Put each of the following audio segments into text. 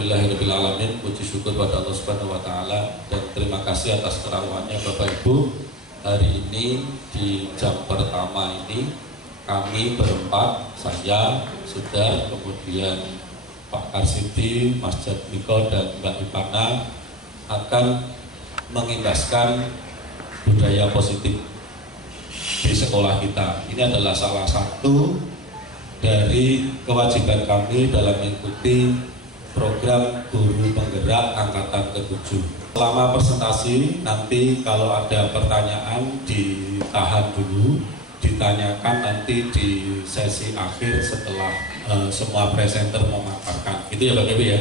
Alhamdulillahirrahmanirrahim. Puji syukur pada Allah Subhanahu wa Ta'ala, dan terima kasih atas kerawaannya Bapak Ibu. Hari ini di jam pertama ini kami berempat, saya, Sudah, kemudian Pak Karsidi, Mas Jadmiko, dan Mbak Ipana akan mengimbaskan budaya positif di sekolah kita. Ini adalah salah satu dari kewajiban kami dalam mengikuti program Guru Penggerak Angkatan ke-7. Selama presentasi nanti kalau ada pertanyaan ditahan dulu, ditanyakan nanti di sesi akhir setelah semua presenter memaparkan. Itu ya Bapak Ibu ya.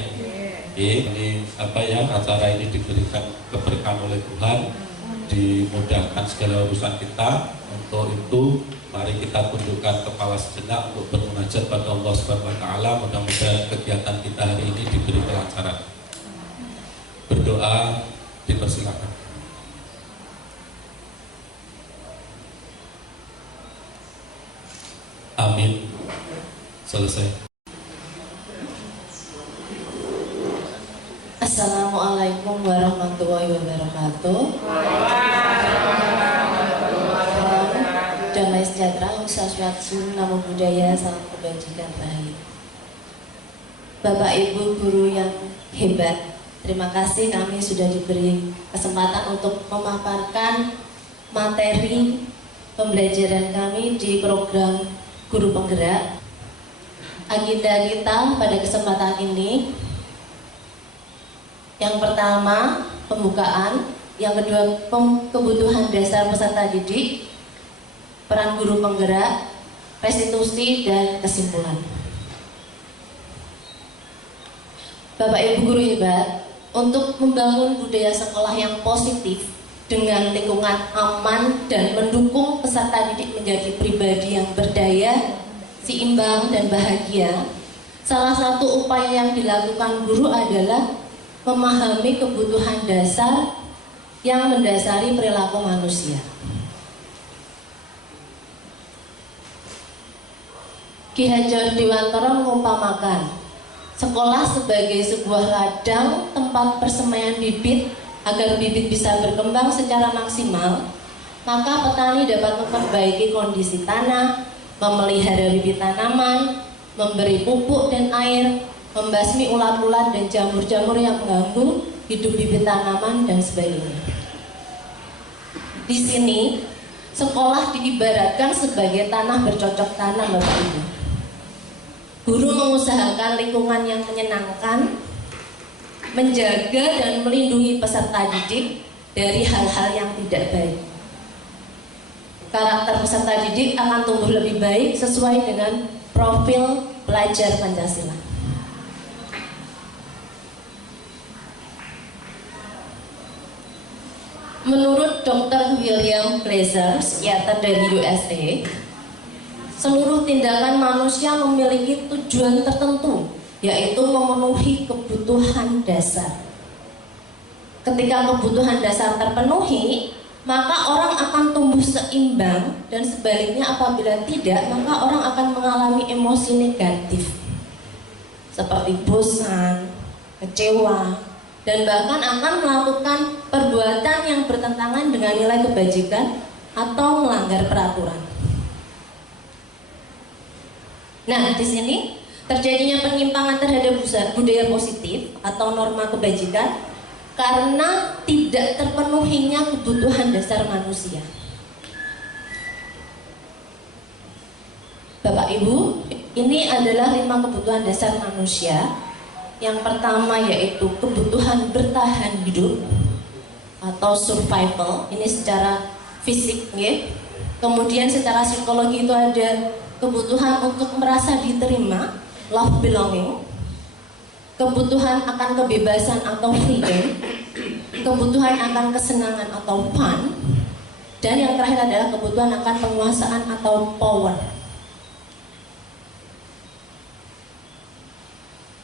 Ini acara ini diberikan keberkahan oleh Tuhan, dimudahkan segala urusan kita. Untuk itu mari kita tundukkan kepala sejenak untuk bermunajat pada Allah Subhanahu wa Ta'ala. Mudah-mudahan kegiatan kita hari ini diberi kelancaran. Berdoa dipersilakan. Amin. Selesai. Assalamualaikum warahmatullahi wabarakatuh. Damai sejahtera, Om Swastiastu, Namo Buddhaya, salam kebajikan rahayu. Bapak Ibu guru yang hebat, terima kasih kami sudah diberi kesempatan untuk memaparkan materi pembelajaran kami di program Guru Penggerak. Agenda kita pada kesempatan ini, yang pertama pembukaan, yang kedua kebutuhan dasar peserta didik, peran guru penggerak, restitusi, dan kesimpulan. Bapak Ibu guru hebat, untuk membangun budaya sekolah yang positif dengan lingkungan aman dan mendukung peserta didik menjadi pribadi yang berdaya, seimbang, dan bahagia, salah satu upaya yang dilakukan guru adalah memahami kebutuhan dasar yang mendasari perilaku manusia. Ki Hajar Dewantara mengumpamakan sekolah sebagai sebuah ladang tempat persemaian bibit agar bibit bisa berkembang secara maksimal. Maka petani dapat memperbaiki kondisi tanah, memelihara bibit tanaman, memberi pupuk dan air, membasmi ulat-ulat dan jamur-jamur yang mengganggu hidup bibit tanaman, dan sebagainya. Di sini sekolah diibaratkan sebagai tanah bercocok tanam, Bapak Ibu. Guru mengusahakan lingkungan yang menyenangkan, menjaga dan melindungi peserta didik dari hal-hal yang tidak baik. Karakter peserta didik akan tumbuh lebih baik sesuai dengan profil pelajar Pancasila. Menurut Dr. William Glaser, psikiater dari USA, seluruh tindakan manusia memiliki tujuan tertentu, yaitu memenuhi kebutuhan dasar. Ketika kebutuhan dasar terpenuhi, maka orang akan tumbuh seimbang, dan sebaliknya apabila tidak, maka orang akan mengalami emosi negatif seperti bosan, kecewa, dan bahkan akan melakukan perbuatan yang bertentangan dengan nilai kebajikan atau melanggar peraturan. Nah, di sini terjadinya penyimpangan terhadap budaya positif atau norma kebajikan karena tidak terpenuhinya kebutuhan dasar manusia. Bapak Ibu, ini adalah 5 kebutuhan dasar manusia. Yang pertama yaitu kebutuhan bertahan hidup atau survival, ini secara fisik, ya. Kemudian secara psikologi itu ada kebutuhan untuk merasa diterima, love belonging, kebutuhan akan kebebasan atau freedom, kebutuhan akan kesenangan atau fun, dan yang terakhir adalah kebutuhan akan penguasaan atau power.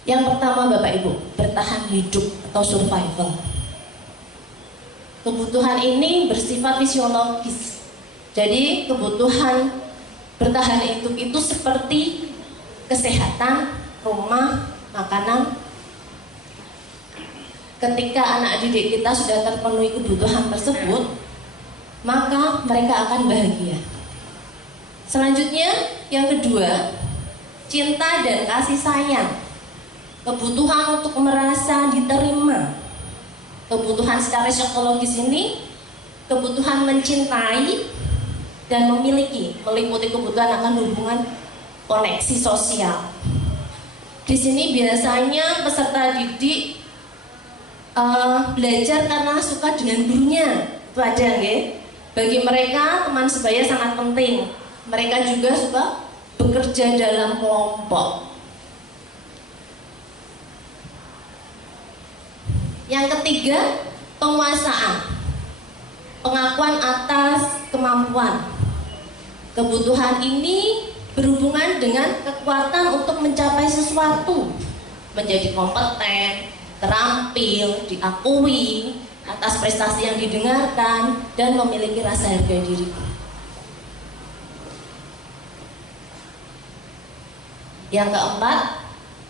Yang pertama Bapak Ibu, bertahan hidup atau survival. Kebutuhan ini bersifat fisiologis. Jadi kebutuhan bertahan hidup itu seperti kesehatan, rumah, makanan, ketika anak didik kita sudah terpenuhi kebutuhan tersebut, maka mereka akan bahagia. Selanjutnya, yang kedua, cinta dan kasih sayang. Kebutuhan untuk merasa diterima. Kebutuhan secara psikologis ini, kebutuhan mencintai dan memiliki, meliputi kebutuhan akan hubungan koneksi sosial. Di sini biasanya peserta didik belajar karena suka dengan gurunya. Itu aja, nggih. Bagi mereka teman sebaya sangat penting. Mereka juga suka bekerja dalam kelompok. Yang ketiga, penguasaan. Pengakuan atas kemampuan. Kebutuhan ini berhubungan dengan kekuatan untuk mencapai sesuatu, menjadi kompeten, terampil, diakui atas prestasi yang didengarkan, dan memiliki rasa harga diri. Yang keempat,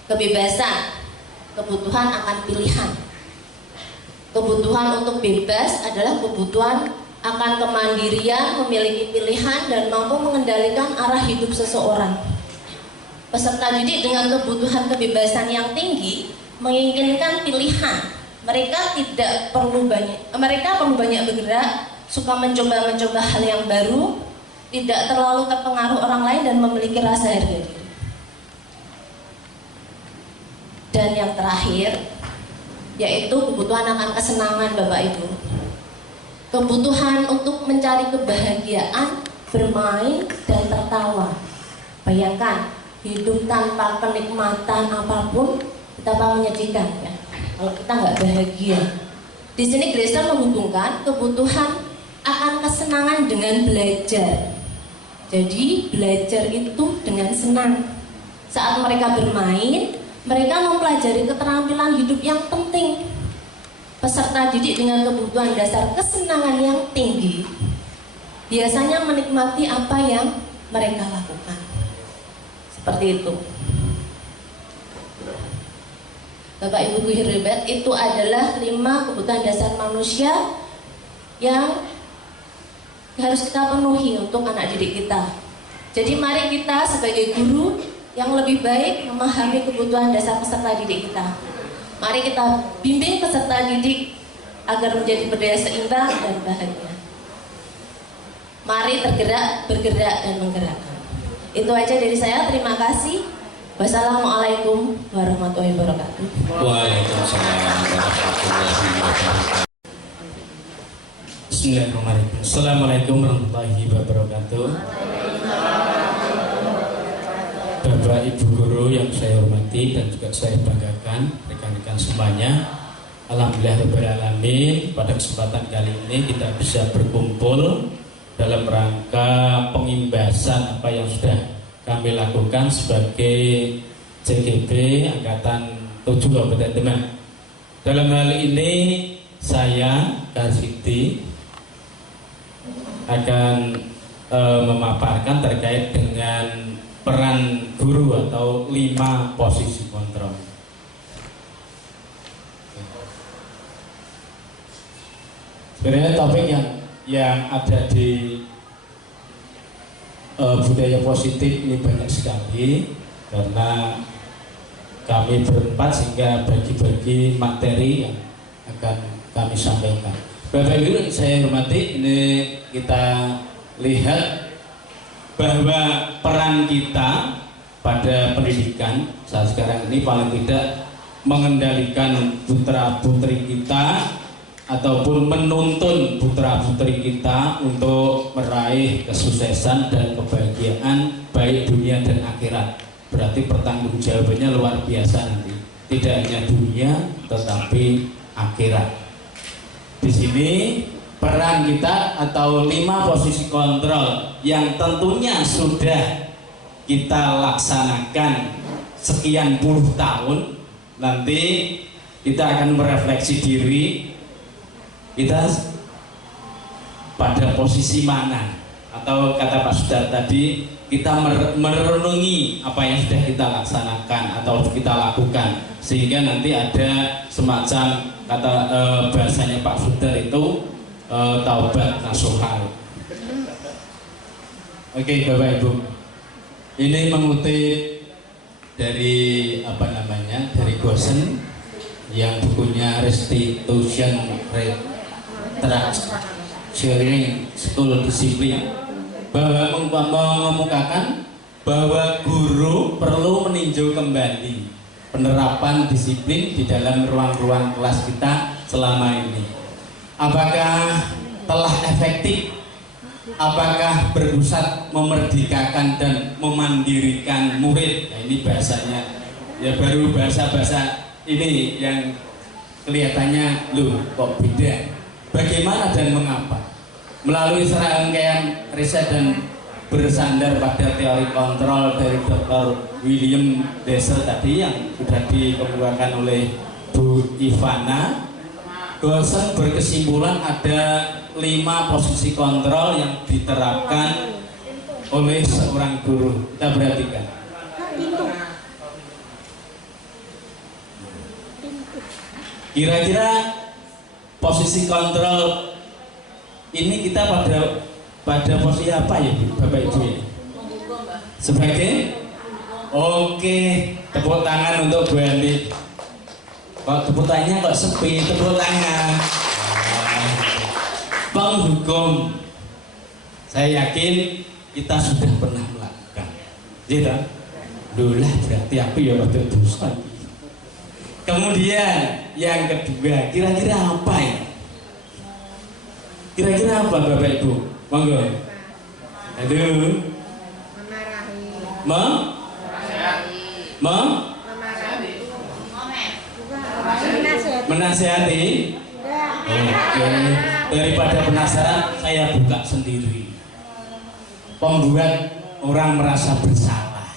kebebasan. Kebutuhan akan pilihan. Kebutuhan untuk bebas adalah kebutuhan akan kemandirian, memiliki pilihan, dan mampu mengendalikan arah hidup seseorang. Peserta didik dengan kebutuhan kebebasan yang tinggi menginginkan pilihan. Mereka perlu banyak bergerak, suka mencoba hal yang baru, tidak terlalu terpengaruh orang lain, dan memiliki rasa harga diri. Dan yang terakhir, yaitu kebutuhan akan kesenangan, Bapak Ibu. Kebutuhan untuk mencari kebahagiaan, bermain, dan tertawa. Bayangkan, hidup tanpa kenikmatan apapun betapa menyedihkan, ya, kalau kita nggak bahagia. Di sini Grace menghubungkan kebutuhan akan kesenangan dengan belajar. Jadi belajar itu dengan senang. Saat mereka bermain, mereka mempelajari keterampilan hidup yang penting. Peserta didik dengan kebutuhan dasar kesenangan yang tinggi biasanya menikmati apa yang mereka lakukan. Seperti itu. Bapak Ibu guru hebat, itu adalah 5 kebutuhan dasar manusia yang harus kita penuhi untuk anak didik kita. Jadi mari kita sebagai guru yang lebih baik memahami kebutuhan dasar peserta didik kita. Mari kita bimbing peserta didik agar menjadi berdaya seimbang dan bahagia. Mari bergerak dan menggerakkan. Itu aja dari saya. Terima kasih. Wassalamualaikum warahmatullahi wabarakatuh. Waalaikumsalam warahmatullahi wabarakatuh. Bismillahirrahmanirrahim. Assalamualaikum warahmatullahi wabarakatuh. Bapak Ibu guru yang saya hormati dan juga saya banggakan, rekan-rekan semuanya, alhamdulillah alamin, pada kesempatan kali ini kita bisa berkumpul dalam rangka pengimbasan apa yang sudah kami lakukan sebagai CGB Angkatan 7 Kabupaten Demak. Dalam hal ini saya Kasiti akan memaparkan terkait dengan peran guru atau 5 posisi kontrol. Sebenarnya topik yang ada di budaya positif ini banyak sekali, karena kami berempat sehingga bagi-bagi materi yang akan kami sampaikan. Bapak Ibu saya hormati, ini kita lihat bahwa peran kita pada pendidikan saat sekarang ini paling tidak mengendalikan putra-putri kita ataupun menuntun putra-putri kita untuk meraih kesuksesan dan kebahagiaan baik dunia dan akhirat. Berarti pertanggungjawabannya luar biasa nanti. Tidak hanya dunia tetapi akhirat. Di sini peran kita atau 5 posisi kontrol yang tentunya sudah kita laksanakan sekian puluh tahun. Nanti kita akan merefleksi diri kita pada posisi mana, atau kata Pak Sudar tadi, kita merenungi apa yang sudah kita laksanakan atau kita lakukan, sehingga nanti ada semacam kata bahasanya Pak Fuder itu taubat nasuha. Oke, Bapak Ibu, ini mengutip dari dari Gosen yang bukunya Restitution Sharing School Discipline, bahwa mengemukakan bahwa guru perlu meninjau kembali penerapan disiplin di dalam ruang-ruang kelas kita selama ini. Apakah telah efektif? Apakah berpusat memerdekakan dan memandirikan murid? Nah, ini bahasanya ya baru bahasa-bahasa ini yang kelihatannya loh kok beda. Bagaimana dan mengapa? Melalui serangkaian riset dan bersandar pada teori kontrol dari Dr. William Deser tadi yang sudah dikemukakan oleh Bu Ivana, Gosen berkesimpulan ada 5 posisi kontrol yang diterapkan oleh seorang guru. Kita perhatikan. Kira-kira posisi kontrol ini kita pada posisi apa ya, Bapak Ibu ya? Sebagai oke, tepuk tangan untuk Bu Andi. Kok tepuk tangannya kok sepi, tepuk tangan. Penghukum. Saya yakin kita sudah pernah melakukan. Gitu. Dulah berarti aku ya waktu dosa. Kemudian yang kedua, kira-kira apa ya? Kira-kira apa Bapak Ibu? Monggo. Aduh. Menasihati. Oke. Daripada penasaran, saya buka sendiri. Pembuat orang merasa bersalah.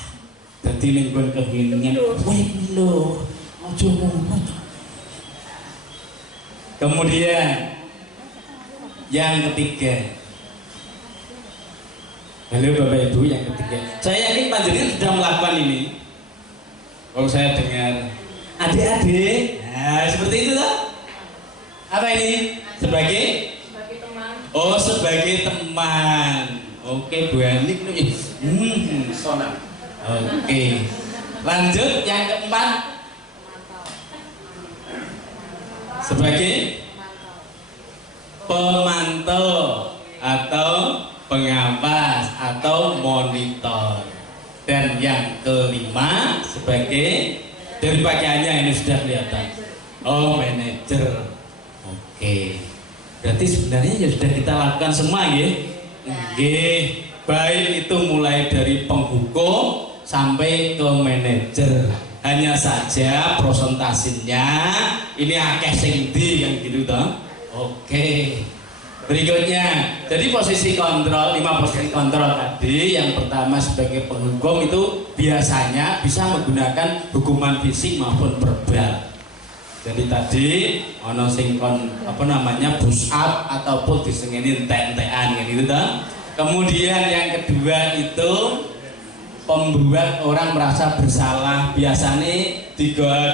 Jadi minggu kehilangan. Wih lo, ojo ngomong. Kemudian yang ketiga, halo Bapak Ibu, yang ketiga, saya yakin panjenengan sudah melakukan ini. Kalau saya dengar adik-adik, nah seperti itu toh. Apa ini? Sebagai teman. Oh, sebagai teman. Oke, Bu Anik. Sona. Oke. Lanjut yang keempat. Sebagai pemantau atau pengawas atau monitor. Dan yang kelima sebagai, dari pakaiannya ini sudah kelihatan, oh manajer. Oke, berarti sebenarnya ya sudah kita lakukan semua ya. Oke, baik itu mulai dari penghukum sampai ke manajer. Hanya saja presentasinya ini akeh sing ndi yang gitu toh. Oke. Berikutnya, jadi posisi kontrol, 5 posisi kontrol tadi. Yang pertama sebagai penghukum itu biasanya bisa menggunakan hukuman fisik maupun verbal. Jadi tadi ono sing push up ataupun disengeni entek-entekan gitu toh. Kemudian yang kedua itu pembuat orang merasa bersalah, biasanya dibawa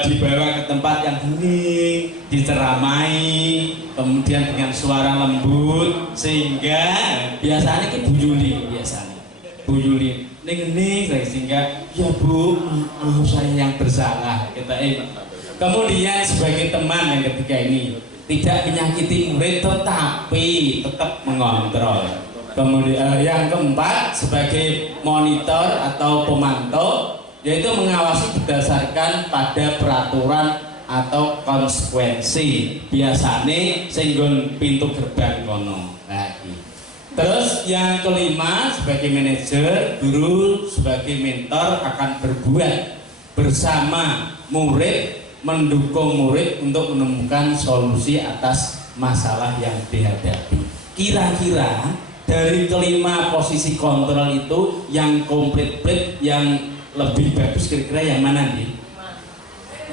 ke tempat yang hening, diceramai, kemudian dengan suara lembut, sehingga biasanya itu Bu Yuli ning sehingga ya Bu, saya yang bersalah kita Kemudian sebagai teman yang ketiga ini tidak menyakiti murid tetapi tetap mengontrol. Kemudian yang keempat sebagai monitor atau pemantau, yaitu mengawasi berdasarkan pada peraturan atau konsekuensi. Biasanya singgung pintu gerbang kono. Terus yang kelima sebagai manajer, guru sebagai mentor akan berbuat bersama murid, mendukung murid untuk menemukan solusi atas masalah yang dihadapi. Kira-kira dari kelima posisi kontrol itu yang komplit, yang lebih bagus kira-kira yang mana nih?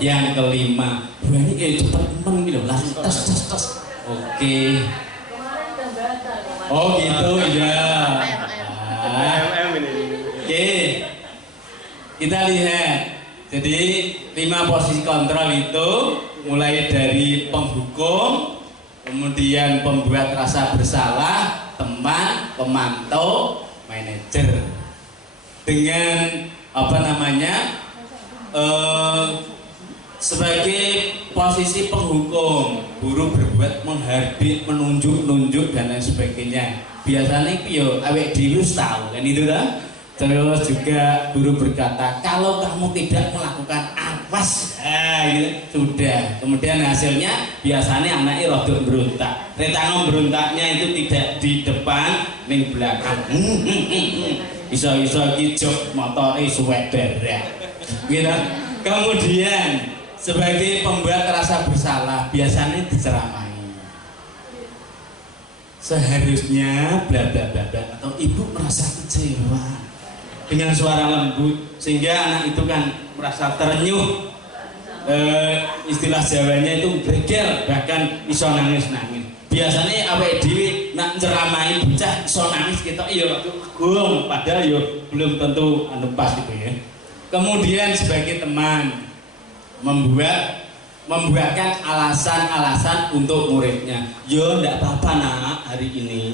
Yang kelima. Wah ini cepat gitu, langsung tes. Oke. Oh gitu ya. Kita lihat. Jadi 5 posisi kontrol itu mulai dari penghukum, kemudian pembuat rasa bersalah, teman, pemantau, manajer. Dengan sebagai posisi penghukum, guru berbuat menghardik, menunjuk dan lain sebagainya. Biasanya yo awake dhewe tahu kan itu dah. Terus juga guru berkata, kalau kamu tidak melakukan awas, gitu, sudah. Kemudian hasilnya biasanya anaknya rodok berontak. Retang berontaknya itu tidak di depan, ning belakang. Iso-iso iki jok motore suwek darah. Gitu. Kemudian sebagai pembuat rasa bersalah biasanya diceramai. Seharusnya bla bla bla atau ibu merasa kecewa dengan suara lembut sehingga anak itu kan merasa terenyuh, istilah Jawanya itu gregel, bahkan iso nangis-nangis. Biasanya awake dhewe nak ceramai bocah iso nangis kita iya gong, padahal yo belum tentu pas gitu ya. Kemudian sebagai teman membuatkan alasan-alasan untuk muridnya. Yo ndak apa-apa nak hari ini.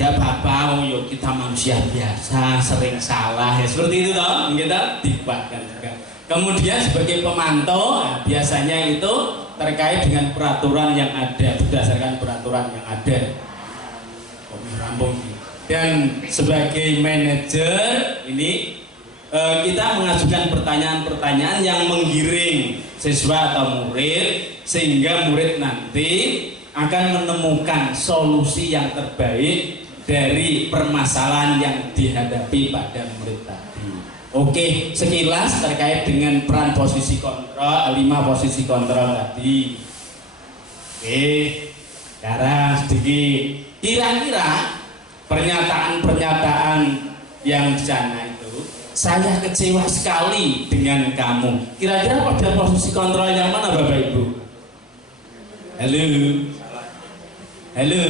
Ya apa-apa, yuk kita manusia biasa, sering salah ya seperti itu toh, kita dibuatkan juga. Kemudian sebagai pemantau, biasanya itu terkait dengan peraturan yang ada, berdasarkan peraturan yang ada. Dan sebagai manajer ini kita mengajukan pertanyaan-pertanyaan yang menggiring siswa atau murid sehingga murid nanti akan menemukan solusi yang terbaik dari permasalahan yang dihadapi pada murid tadi. Oke, sekilas terkait dengan peran posisi kontrol, 5 posisi kontrol tadi. Oke, sekarang sedikit kira-kira pernyataan-pernyataan yang di sana itu saya kecewa sekali dengan kamu. Kira-kira pada posisi kontrol yang mana Bapak Ibu? Halo. Halo.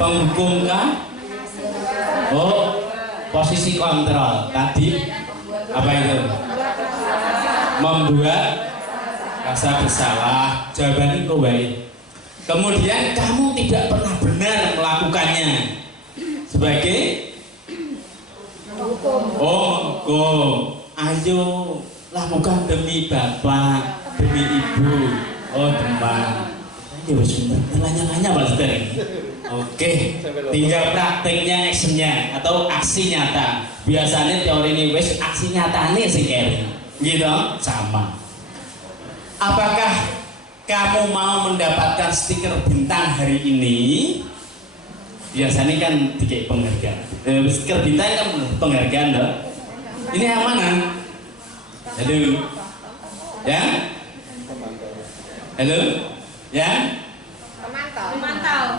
Penghukum kah? Oh, posisi kontrol tadi apa itu? Membuat rasa bersalah. Jawaban itu baik. Kemudian kamu tidak pernah benar melakukannya sebagai hukum. Ayo lakukan demi bapak, demi ibu. Oh teman. Ayo sebentar, nanya-nanya Pak Ustaz. Oke, tinggal prakteknya, actionnya atau aksi nyata. Biasanya teori ini wes aksi nyatanya sih keren, gitu sama. Apakah kamu mau mendapatkan stiker bintang hari ini? Biasanya kan dikasih penghargaan. Stiker bintang kan penghargaan loh. Ini yang mana? Halo, ya? Halo, ya?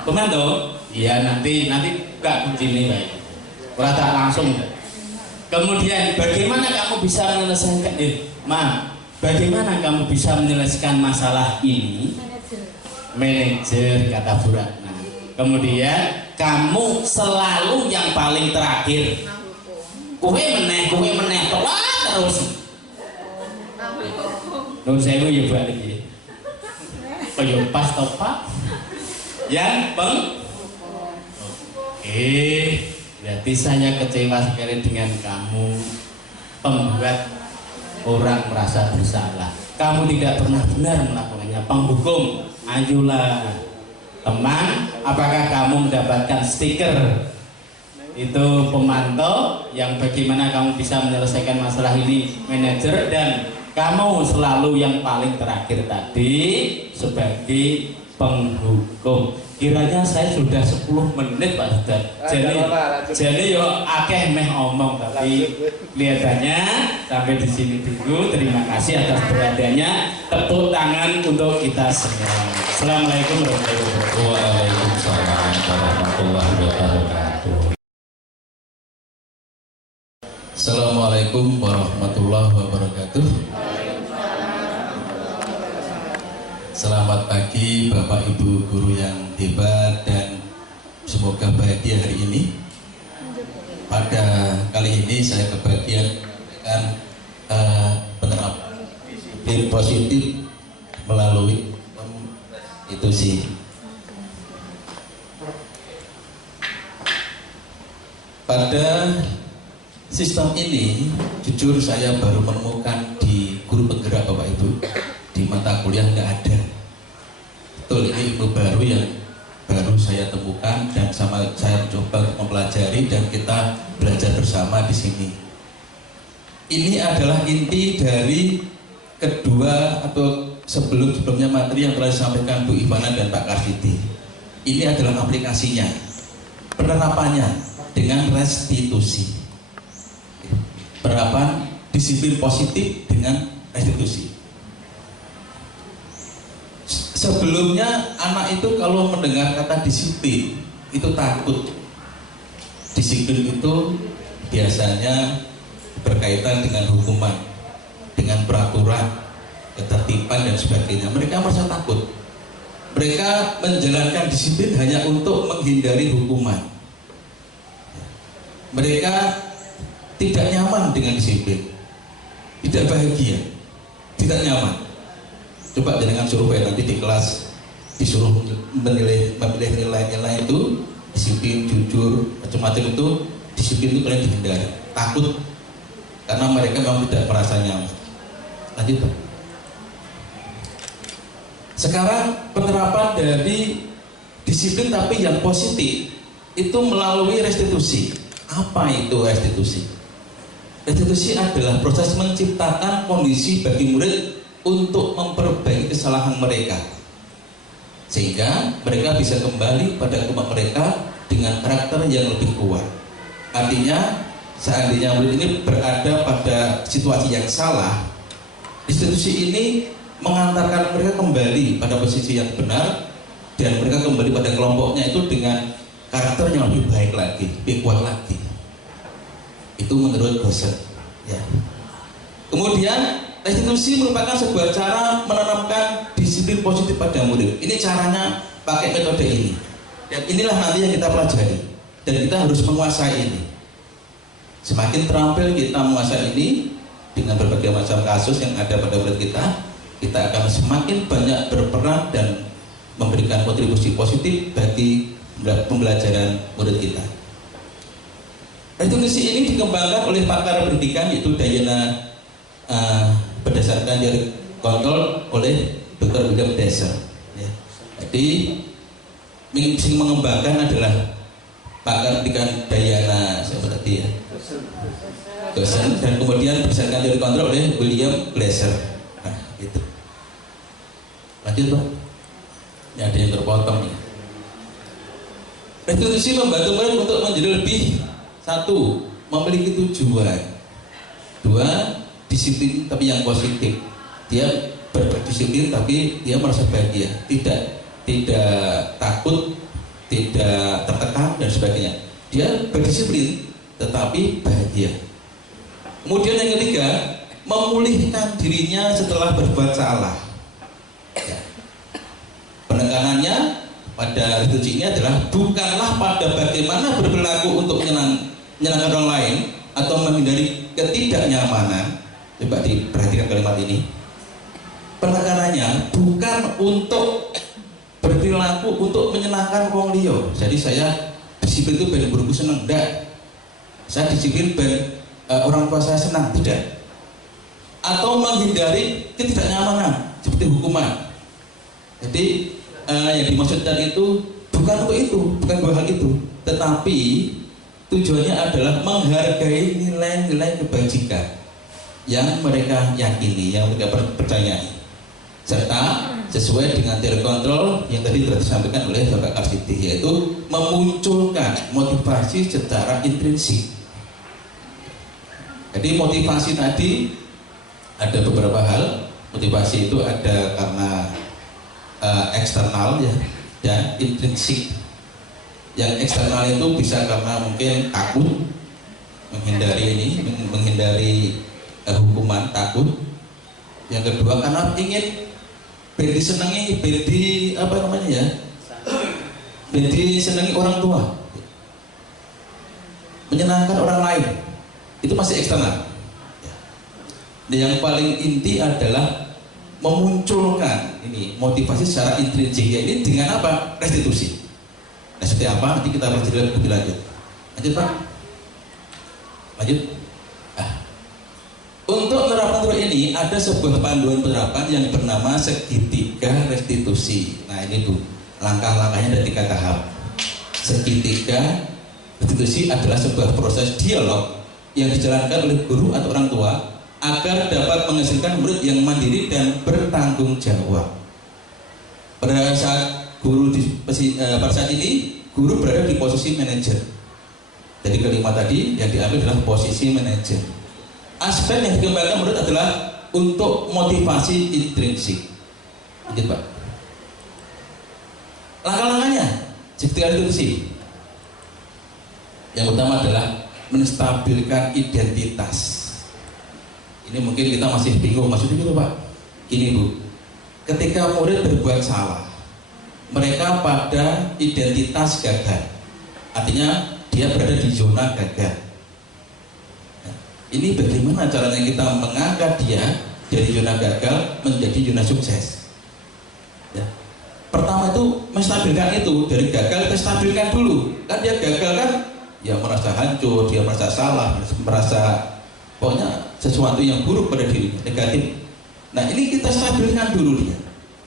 Pemantau. Iya nanti nggak kunci nih baik. Rata langsung. Kemudian bagaimana kamu bisa menyelesaikan? Bagaimana kamu bisa menyelesaikan masalah ini? Manajer kata Bu Ratna. Kemudian kamu selalu yang paling terakhir. Kowe meneh telat terus. Nun sewu ya Bu iki. Kaya pas to Pak? Ya, Bang. Oke, berarti saya kecewa sekali dengan kamu, pembuat orang merasa bersalah. Kamu tidak pernah benar melakukannya. Penghukum, ayolah. Teman, apakah kamu mendapatkan stiker? Itu pemantau yang bagaimana kamu bisa menyelesaikan masalah ini, manajer, dan kamu selalu yang paling terakhir tadi sebagai penghukum. Kiranya saya sudah 10 menit Pak Ustaz. Jadi yo akeh meh omong tapi kelihatannya sampai di sini dulu. Terima kasih atas perhatiannya. Tepuk tangan untuk kita semua. Assalamualaikum warahmatullahi wabarakatuh. Waalaikumsalam warahmatullahi wabarakatuh. Assalamualaikum warahmatullahi wabarakatuh. Selamat pagi Bapak Ibu guru yang hebat dan semoga bahagia hari ini. Pada kali ini saya kebagian dengan penerapan disiplin positif melalui institusi. Pada sistem ini, jujur saya baru menemukan di guru penggerak Bapak Ibu, di mata kuliah nggak ada. Betul, ini ilmu baru yang baru saya temukan dan saya coba untuk mempelajari dan kita belajar bersama di sini. Ini adalah inti dari kedua atau sebelumnya materi yang telah disampaikan Bu Ivana dan Pak Karsidi. Ini adalah aplikasinya, penerapannya dengan restitusi. Penerapan disiplin positif dengan restitusi. Sebelumnya anak itu kalau mendengar kata disiplin itu takut. Disiplin itu biasanya berkaitan dengan hukuman, dengan peraturan, ketertiban dan sebagainya. Mereka merasa takut. Mereka menjalankan disiplin hanya untuk menghindari hukuman. Mereka tidak nyaman dengan disiplin, tidak bahagia, tidak nyaman. Coba dengan survei nanti di kelas disuruh memilih nilai-nilai itu disiplin, jujur, macam-macam itu disiplin itu kalian dihindari, takut karena mereka memang tidak merasa nyaman. Lanjut Pak. Sekarang penerapan dari disiplin tapi yang positif itu melalui restitusi. Apa itu restitusi? Restitusi adalah proses menciptakan kondisi bagi murid untuk memperbaiki kesalahan mereka, sehingga mereka bisa kembali pada rumah mereka dengan karakter yang lebih kuat. Artinya, seandainya murid ini berada pada situasi yang salah, restitusi ini mengantarkan mereka kembali pada posisi yang benar dan mereka kembali pada kelompoknya itu dengan karakter yang lebih baik lagi, lebih kuat lagi. Itu menurut dosen. Ya. Kemudian restitusi merupakan sebuah cara menanamkan disiplin positif pada murid. Ini caranya pakai metode ini. Dan inilah nanti yang kita pelajari. Dan kita harus menguasai ini. Semakin terampil kita menguasai ini dengan berbagai macam kasus yang ada pada murid kita akan semakin banyak berperan dan memberikan kontribusi positif bagi pembelajaran murid kita. Restitusi ini dikembangkan oleh pakar pendidikan yaitu Diana berdasarkan dari kontrol oleh Dr. William Deser. Ya. Jadi yang mengembangkan adalah pakar pendidikan Diana seperti ya, dosen, dan kemudian berdasarkan dari kontrol oleh William Glaser. Nah, itu. Lanjut Pak. Ya, ada yang terpotong ya. Restitusi membantu murid untuk menjadi lebih satu, memiliki tujuan. Dua, disiplin tapi yang positif. Dia berdisiplin tapi dia merasa bahagia, tidak takut, tidak tertekan dan sebagainya. Dia berdisiplin tetapi bahagia. Kemudian yang ketiga, memulihkan dirinya setelah berbuat salah. Ya. Penekanannya pada restitusi ini adalah bukanlah pada bagaimana berperilaku untuk menyenangkan orang lain atau menghindari ketidaknyamanan. Coba diperhatikan kalimat ini. Penekanannya bukan untuk berperilaku untuk menyenangkan wong liya. Jadi saya disiplin itu ben guruku senang, enggak. Saya disiplin ben orang tua saya senang, tidak. Atau menghindari ketidaknyamanan seperti hukuman. Jadi yang dimaksudkan itu bukan untuk itu, bukan dua hal itu, tetapi tujuannya adalah menghargai nilai-nilai kebajikan yang mereka yakini, yang mereka percayai, serta sesuai dengan teori kontrol yang tadi telah disampaikan oleh Bapak Karsidi, yaitu memunculkan motivasi secara intrinsik. Jadi motivasi tadi ada beberapa hal. Motivasi itu ada karena eksternal ya, dan intrinsik. Yang eksternal itu bisa karena mungkin takut, menghindari hukuman, takut. Yang kedua karena ingin disenangi, disenangi orang tua, menyenangkan orang lain. Itu masih eksternal. Dan yang paling inti adalah memunculkan ini motivasi secara intrinsik, ini dengan apa? Restitusi. Nah, seperti apa? Nanti kita pelajari lebih lanjut. Lanjut Pak. Lanjut. Untuk penerapan ini ada sebuah panduan penerapan yang bernama segitiga restitusi. Nah ini Bu, langkah-langkahnya ada 3 tahap. Segitiga restitusi adalah sebuah proses dialog yang dijalankan oleh guru atau orang tua agar dapat menghasilkan murid yang mandiri dan bertanggung jawab. Pada saat pada saat ini guru berada di posisi manajer. Jadi kelima tadi yang diambil adalah posisi manajer. Aspek yang dikembangkan murid adalah untuk motivasi intrinsik. Lanjut Pak. Langkah-langkahnya segitiga restitusi. Yang utama adalah menstabilkan identitas. Ini mungkin kita masih bingung maksudnya gitu Pak. Ini Bu, ketika murid berbuat salah, mereka pada identitas gagal. Artinya dia berada di zona gagal. Ini bagaimana caranya kita mengangkat dia dari zona gagal menjadi zona sukses. Ya. Pertama itu menstabilkan itu, dari gagal kita stabilkan dulu. Kan dia gagal kan, ya merasa hancur, dia merasa salah, merasa pokoknya sesuatu yang buruk pada dirinya, negatif. Nah ini kita stabilkan dulu dia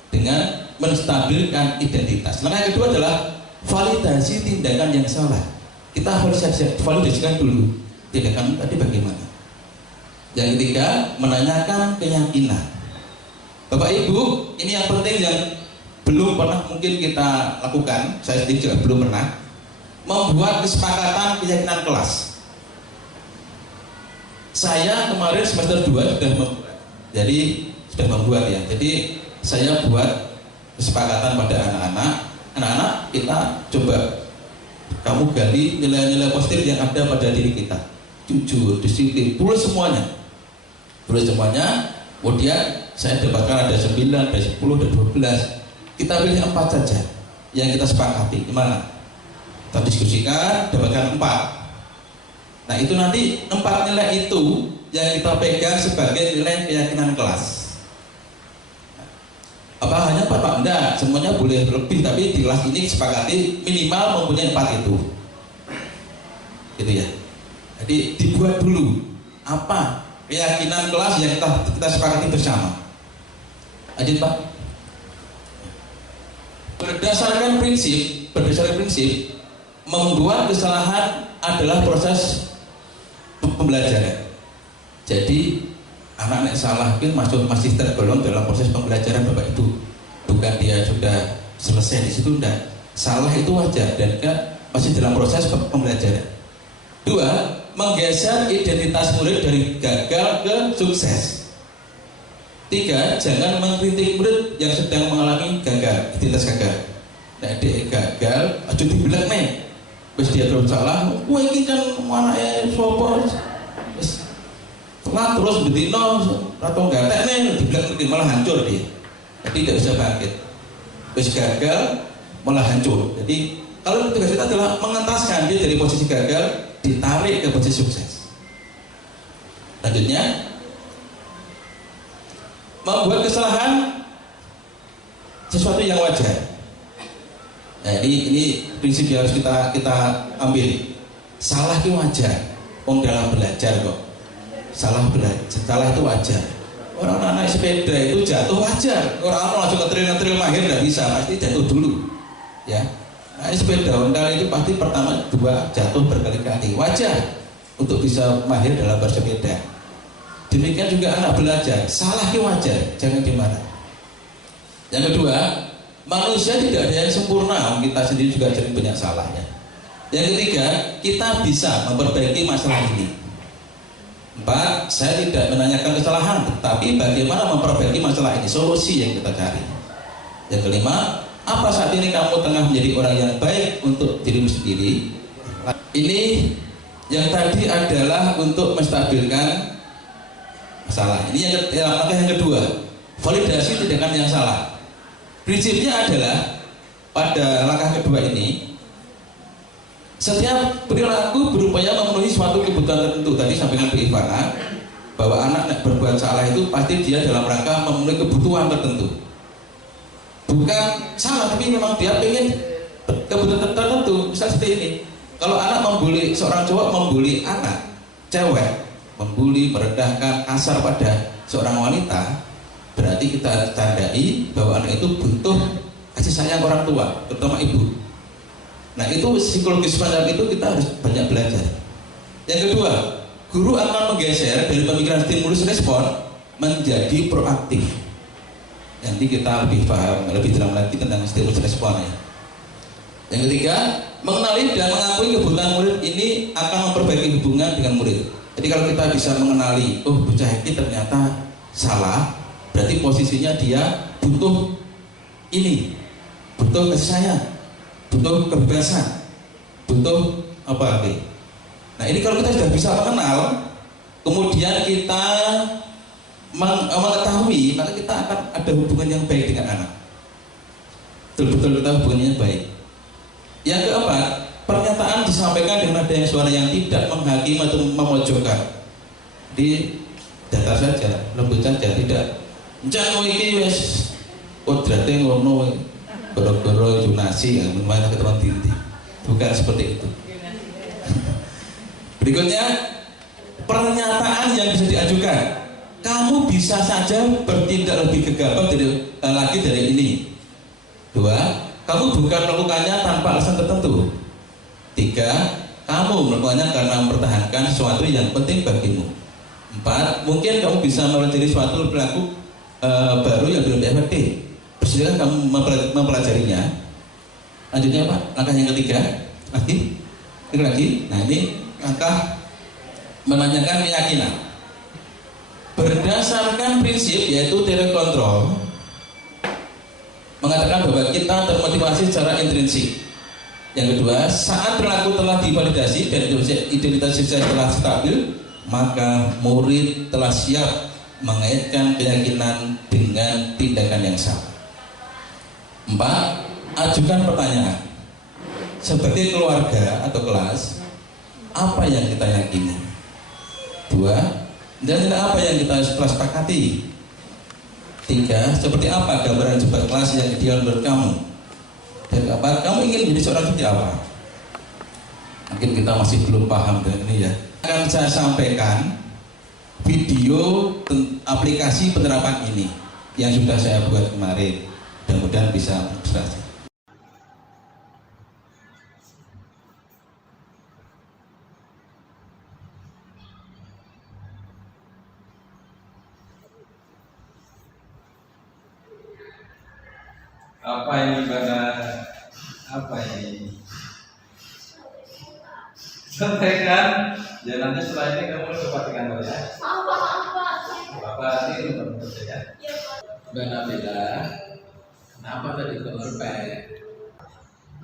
dengan menstabilkan identitas. Langkah kedua adalah validasi tindakan yang salah. Kita harus validasikan dulu tindakan tadi bagaimana. Yang ketiga, menanyakan keyakinan. Bapak Ibu, ini yang penting yang belum pernah mungkin kita lakukan, saya sendiri juga belum pernah, membuat kesepakatan keyakinan kelas. Saya kemarin semester 2 sudah membuat, sudah membuat ya. Jadi saya buat kesepakatan pada anak-anak kita coba kamu gali nilai-nilai positif yang ada pada diri kita. Jujur, disiplin, tulis semuanya. Kemudian saya dapatkan ada 9, ada 10, ada 12. Kita pilih 4 saja yang kita sepakati. Gimana? Kita diskusikan, dapatkan 4. Nah itu nanti 4 nilai itu yang kita pegang sebagai nilai keyakinan kelas. Apa hanya 4 Pak? Enggak, semuanya boleh lebih, tapi di kelas ini sepakati minimal mempunyai 4 itu. Gitu ya. Jadi dibuat dulu apa keyakinan kelas yang kita sepakati bersama. Lanjut Pak. Berdasarkan prinsip membuat kesalahan adalah proses pembelajaran. Jadi anak-anak salah mungkin masih tergolong dalam proses pembelajaran Bapak Ibu. Bukan dia sudah selesai di situ, enggak. Salah itu wajar dan masih dalam proses pembelajaran. 2, menggeser identitas murid dari gagal ke sukses. 3, jangan mengkritik murid yang sedang mengalami gagal, identitas gagal. Nah, dia gagal, aja dibilang nih, terus dia terus salah, wah ini kan anaknya sopor, terus bedino, atau gatek nih, dibilang malah hancur dia. Jadi tidak bisa bangkit. Terus gagal, malah hancur. Jadi kalau tugas kita adalah mengentaskan dia dari posisi gagal, ditarik ke posisi sukses. Lanjutnya, membuat kesalahan sesuatu yang wajar. Nah, ini prinsip yang harus kita ambil. Salah itu wajar. Wong dalam belajar kok. Salah itu wajar. Orang naik sepeda itu jatuh wajar. Orang langsung ngetril mahir nggak bisa, pasti jatuh dulu. Ya. Naik sepeda Honda itu pasti pertama 2 jatuh berkali-kali, wajar untuk bisa mahir dalam bersepeda. Demikian juga anak belajar, salah itu wajar, jangan dimarah. Yang kedua, manusia tidak ada yang sempurna, kita sendiri juga sering banyak salahnya. Yang ketiga, kita bisa memperbaiki masalah ini. 4, saya tidak menanyakan kesalahan, tetapi bagaimana memperbaiki masalah ini, solusi yang kita cari. Yang kelima, apa saat ini kamu tengah menjadi orang yang baik untuk dirimu sendiri? Ini yang tadi adalah untuk menstabilkan masalah. Ini langkah yang kedua, validasi tindakan yang salah. Prinsipnya adalah pada langkah kedua ini Setiap perilaku berupaya memenuhi suatu kebutuhan tertentu. Tadi sampaikan Bu Ivana bahwa anak berbuat salah itu pasti dia dalam rangka memenuhi kebutuhan tertentu. Bukan salah, tapi memang dia pengen kebutuhan tertentu. Misal seperti ini, kalau anak membuli, seorang cowok membuli anak cewek, membuli, merendahkan, kasar pada seorang wanita, berarti kita tandai bahwa anak itu butuh kasih sayang orang tua, terutama ibu. Nah, itu psikologis semacam itu kita harus banyak belajar. Yang kedua, guru akan menggeser dari pemikiran stimulus respon menjadi proaktif. Nanti kita lebih paham, lebih dalam lagi tentang stimulus respon ya. Yang ketiga, mengenali dan mengakui kebutuhan murid ini akan memperbaiki hubungan dengan murid. Jadi kalau kita bisa mengenali, oh bocah ini ternyata salah, berarti posisinya dia butuh ini, butuh kasih sayang, butuh kebebasan, butuh apa lagi. Nah ini kalau kita sudah bisa mengenal, kemudian kita mengetahui, maka kita akan ada hubungan yang baik dengan anak. Betul-betul kita hubungannya baik. Yang keempat, pernyataan disampaikan dengan nada yang suara yang tidak menghakimi atau memojokkan. Di datar saja, lembut saja, tidak jangan iki wis kodrate ngono goro-goro junasi ya mana ke teman tinti. Bukan seperti itu. Berikutnya, pernyataan yang bisa diajukan. Kamu bisa saja bertindak lebih gegabah lagi dari ini. Dua, kamu bukan melakukannya tanpa alasan tertentu. Tiga, kamu melakukannya karena mempertahankan sesuatu yang penting bagimu. Empat, mungkin kamu bisa mempelajari suatu perilaku baru yang belum efektif. Bersediakah kamu mempelajarinya? Lanjutnya Pak, langkah yang ketiga lagi. Nah ini langkah menanyakan keyakinan. Berdasarkan prinsip yaitu teori kontrol, mengatakan bahwa kita termotivasi secara intrinsik. Yang kedua, saat perilaku telah divalidasi dan identitas siswa telah stabil, maka murid telah siap mengaitkan keyakinan dengan tindakan yang sama. 4. Ajukan pertanyaan. Sebagai keluarga atau kelas, apa yang kita yakini? 2. Dan apa yang kita telah sepakati? 3. Seperti apa gambaran sebuah kelas yang ideal menurut kamu? Dan keempat, kamu ingin menjadi seorang seperti apa? Mungkin kita masih belum paham dengan ini ya. Akan saya sampaikan video aplikasi penerapan ini yang sudah saya buat kemarin. Mudah-mudahan bisa berhasil. Apa ini ibadah? Apa ini? Sampaikan. Ya nanti setelah ini kamu coba kantor ya. Bapak ini untuk ya. Mbak Nabila, kenapa tadi kau ngepek?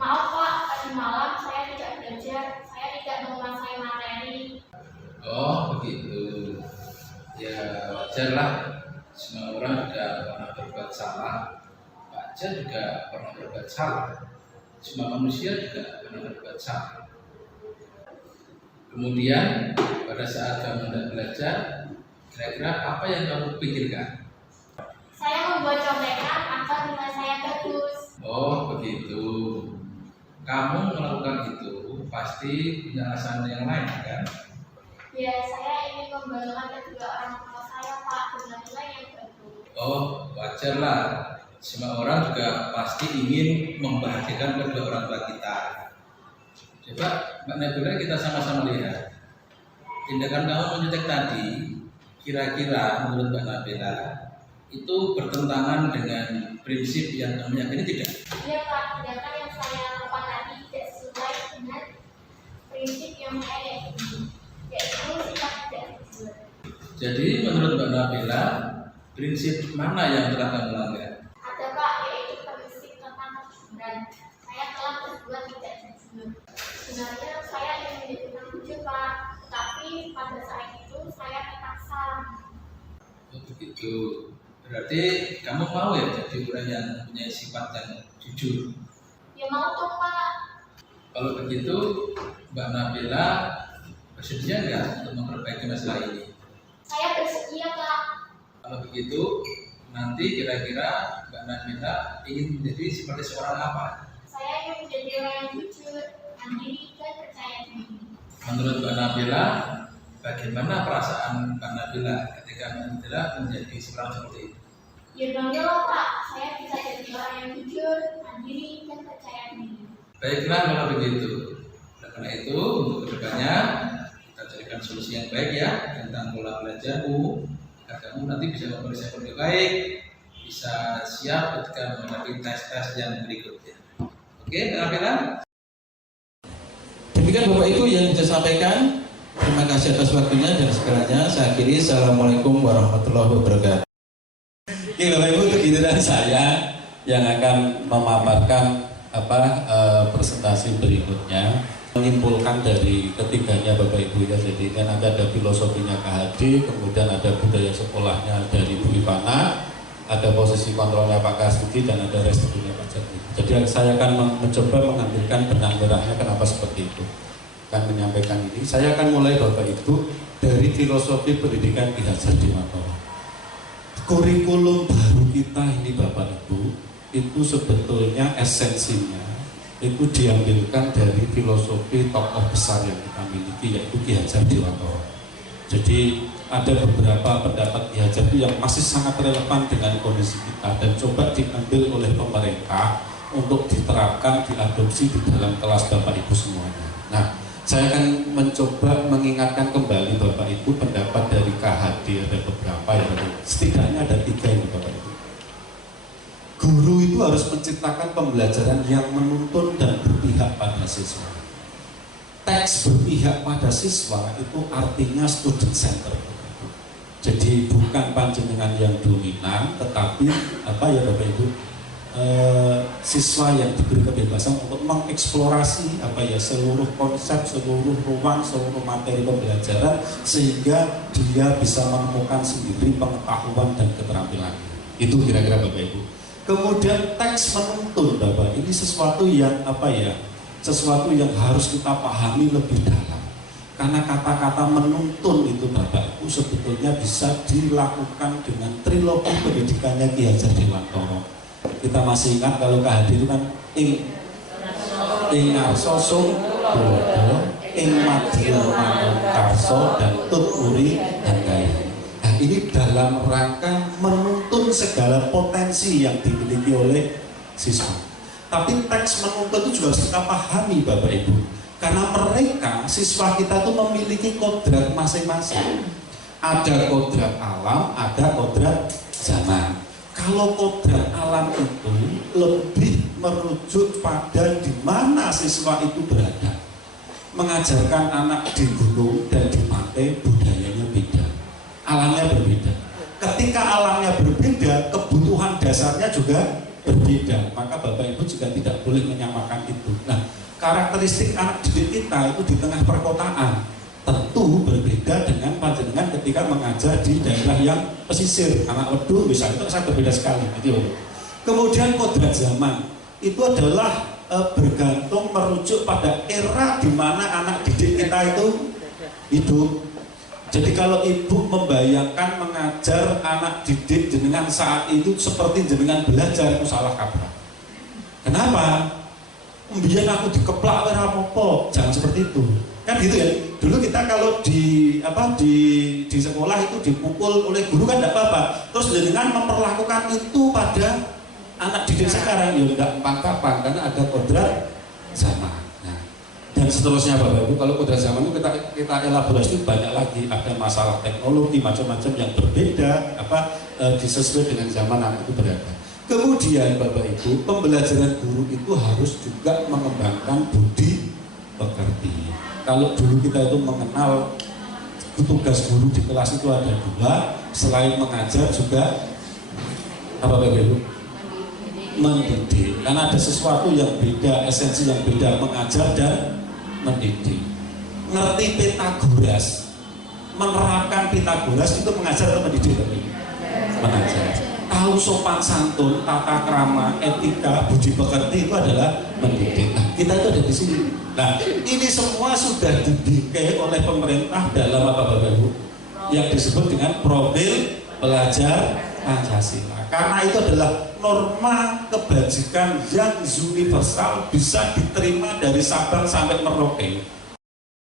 Maaf Pak, tadi malam saya tidak belajar, saya tidak menguasai materi. Oh begitu. Ya wajarlah. Semua orang juga pernah berbuat salah. Saya juga pernah berbuat salah. Semua manusia juga pernah berbuat salah. Kemudian pada saat kamu tidak belajar, kira-kira apa yang kamu pikirkan? Saya membuat contekan agar nilai saya bagus. Oh begitu. Kamu melakukan itu pasti punya alasan yang lain kan? Ya, saya ingin membanggakan kedua orang tua saya Pak dengan nilai yang bagus. Oh wajarlah. Semua orang juga pasti ingin membahagiakan kedua orang tua kita. Coba Mbak Nabila kita sama-sama lihat. Tindakan kamu menyetek tadi, kira-kira menurut Mbak Nabila itu bertentangan dengan prinsip yang kamu yakini tidak? Iya Pak, tindakan yang saya lakukan tadi tidak sesuai dengan prinsip yang saya yakini, yaitu sikap tidak jujur. Jadi menurut Mbak Nabila, prinsip mana yang telah kamu langgar? Ada Pak, yaitu prinsip tentang kejujuran. Saya telah berbuat tidak jujur. Sebenarnya saya ingin menjadi orang jujur Pak, tapi pada saat itu saya terpaksa. Oh begitu. Berarti kamu mau ya jadi orang yang punya sifat yang jujur? Ya mau tuh Pak. Kalau begitu, Mbak Nabila bersedia nggak untuk memperbaiki masalah ini? Saya bersedia, Kak. Kalau begitu, nanti kira-kira Mbak Nabila ingin menjadi seperti seorang apa? Saya ingin menjadi orang yang jujur, mandiri, dan percaya diri. Menurut Mbak Nabila, bagaimana perasaan Mbak Nabila ketika Mbak Nabila menjadi seorang seperti itu? Ya banggalah, Pak. Saya bisa jadi orang yang jujur, mandiri, dan percaya diri. Baiklah kalau begitu. Karena itu untuk kedepannya kita carikan solusi yang baik ya tentang pola belajarmu agar kamu nanti bisa mempersiapkan lebih baik, bisa siap ketika menghadapi tes-tes yang berikutnya. Oke, Mbak Nabila? Demikian Bapak Ibu yang saya sampaikan. Terima kasih atas waktunya dan segalanya. Saya akhiri. Assalamualaikum warahmatullahi wabarakatuh. Oke Bapak Ibu, itu giliran saya yang akan memaparkan presentasi berikutnya, menyimpulkan dari ketiganya Bapak Ibu ya. Jadi kan ada filosofinya KHD, kemudian ada budaya sekolahnya dari Bu Ivana, ada posisi kontrolnya Pak Kasugi, dan ada restudinya Pak Jati. Jadi saya akan mencoba mengambilkan benang merahnya kenapa seperti itu. Akan menyampaikan ini, saya akan mulai Bapak Ibu dari filosofi pendidikan Ki Hajar Dewantara. Kurikulum baru kita ini Bapak Ibu itu sebetulnya esensinya itu diambilkan dari filosofi tokoh besar yang kita miliki, yaitu Ki Hajar Dewantara. Jadi ada beberapa pendapat Ki Hajar yang masih sangat relevan dengan kondisi kita dan coba diambil oleh pemerintah untuk diterapkan, diadopsi di dalam kelas Bapak Ibu semuanya. Nah, saya akan mencoba mengingatkan kembali Bapak Ibu pendapat dari KHD, ada beberapa ya, setidaknya ada 3 ini Bapak Ibu. Guru itu harus menciptakan pembelajaran yang menuntun dan berpihak pada siswa. Teks berpihak pada siswa itu artinya student center. Jadi bukan panjenengan yang dominan, tetapi Bapak Ibu, siswa yang diberi kebebasan untuk mengeksplorasi seluruh konsep, seluruh ruang, seluruh materi pembelajaran, sehingga dia bisa menemukan sendiri pengetahuan dan keterampilan. Itu kira-kira Bapak Ibu. Kemudian teks menuntun Bapak, ini sesuatu yang sesuatu yang harus kita pahami lebih dalam. Karena kata-kata menuntun itu Bapak Ibu sebetulnya bisa dilakukan dengan trilogi pendidikannya Ki Hajar Dewantara. Kita masih ingat kalau KHD itu kan ing ngarso sung bodo, ing madya karso, dan tut uri dan kaya. Nah, ini dalam rangka menuntun segala potensi yang dimiliki oleh siswa. Tapi teks menuntun itu juga harus kita pahami Bapak Ibu, karena mereka, siswa kita itu memiliki kodrat masing-masing. Ada kodrat alam, ada kodrat zaman. Kalau kodrat alam itu lebih merujuk pada di mana siswa itu berada. Mengajarkan anak di gunung dan di pantai budayanya beda, alamnya berbeda. Ketika alamnya berbeda, kebutuhan dasarnya juga berbeda. Maka Bapak Ibu juga tidak boleh menyamakan itu. Nah, karakteristik anak didik kita itu di tengah perkotaan tentu berbeda dengan panjenengan ketika mengajar di daerah yang pesisir, anak Wedhu misalnya, itu sangat berbeda sekali gitu. Kemudian kodrat zaman itu adalah bergantung merujuk pada era di mana anak didik kita itu hidup. Jadi kalau ibu membayangkan mengajar anak didik jenengan saat itu seperti jenengan belajar, itu salah kaprah. Kenapa? Kemudian aku dikeplak ora apa-apa, jangan seperti itu. Kan gitu ya. Dulu kita kalau di sekolah itu dipukul oleh guru kan tidak apa-apa. Terus jenengan memperlakukan itu pada anak didik sekarang ya tidak apa-apa, karena ada kodrat zaman. Nah, dan seterusnya Bapak Ibu, kalau kodrat zaman itu kita elaborasi banyak lagi, ada masalah teknologi macam-macam yang berbeda disesuaikan dengan zaman anak itu berada. Kemudian Bapak Ibu, pembelajaran guru itu harus juga mengembangkan budi pekerti. Kalau dulu kita itu mengenal tugas guru di kelas itu ada 2, selain mengajar juga Bapak Ibu? Mendidik. Karena ada sesuatu yang beda, esensi yang beda, mengajar dan mendidik. Ngerti Pitagoras, menerapkan Pitagoras itu mengajar atau mendidik? Mengajar. tahu sopan santun, tata krama, etika, budi pekerti itu adalah mendidik. Nah, kita itu ada di sini. Nah, ini semua sudah dibikai oleh pemerintah dalam apa Bapak Ibu? Yang disebut dengan profil pelajar Pancasila. Karena itu adalah norma kebajikan yang universal, bisa diterima dari Sabang sampai Merauke.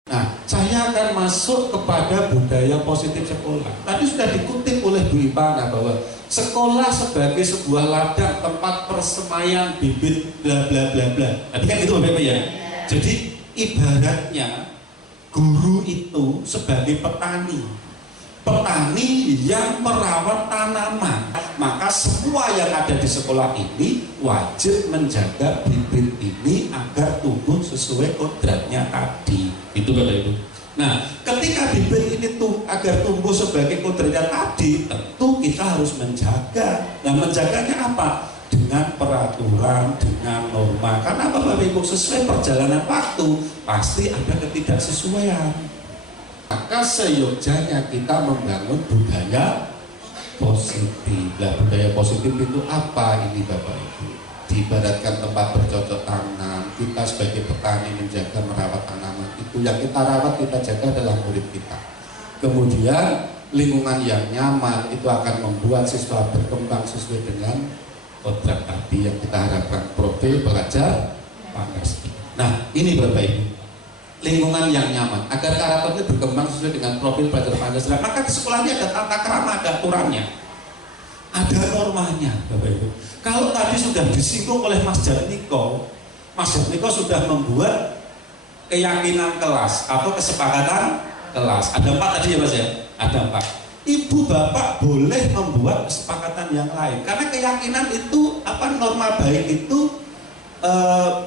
Nah, saya akan masuk kepada budaya positif sekolah. Tadi sudah dikutip oleh Bu Ipana bahwa sekolah sebagai sebuah ladang tempat persemaian bibit bla bla bla bla. Tadi kan itu Bapak ya. Jadi ibaratnya guru itu sebagai petani yang merawat tanaman. Maka semua yang ada di sekolah ini wajib menjaga bibit ini agar tumbuh sesuai kodratnya tadi. Itu Bapak Ibu. Nah, ketika bibit ini agar tumbuh sebagai kodratnya tadi, tentu kita harus menjaga. Nah, menjaganya apa? Dengan peraturan, dengan norma. Karena Bapak Ibu, sesuai perjalanan waktu pasti ada ketidaksesuaian. Maka seyogyanya kita membangun budaya positif. Nah, budaya positif itu apa ini Bapak Ibu? Diibaratkan tempat bercocok tanam, kita sebagai petani menjaga merawat tanaman itu, yang kita rawat kita jaga adalah murid kita. Kemudian lingkungan yang nyaman itu akan membuat siswa berkembang sesuai dengan kodrat tadi yang kita harapkan, profil pelajar Pancasila. Nah, ini Bapak Ibu, lingkungan yang nyaman agar karakternya berkembang sesuai dengan profil pelajar Pancasila. Maka di sekolahnya ada tata krama, ada aturannya, ada normanya Bapak Ibu. Kalau tadi sudah disinggung oleh Mas Jatmiko sudah membuat keyakinan kelas atau kesepakatan kelas. Ada 4 tadi ya Mas ya? Ada 4. Ibu bapak boleh membuat kesepakatan yang lain. Karena keyakinan itu norma baik itu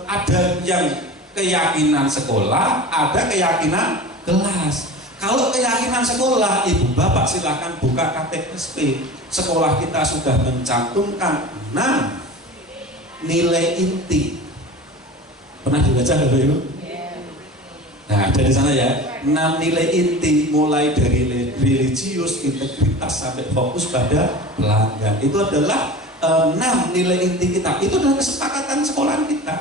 ada yang keyakinan sekolah, ada keyakinan kelas. Kalau keyakinan sekolah, ibu bapak silahkan buka KTSP. Sekolah kita sudah mencantumkan 6 nilai inti. Pernah dibaca Bapak Ibu? Nah, dari sana ya, 6 nilai inti mulai dari religius, integritas sampai fokus pada pelanggan. Itu adalah 6 nilai inti kita. Itu adalah kesepakatan sekolah kita.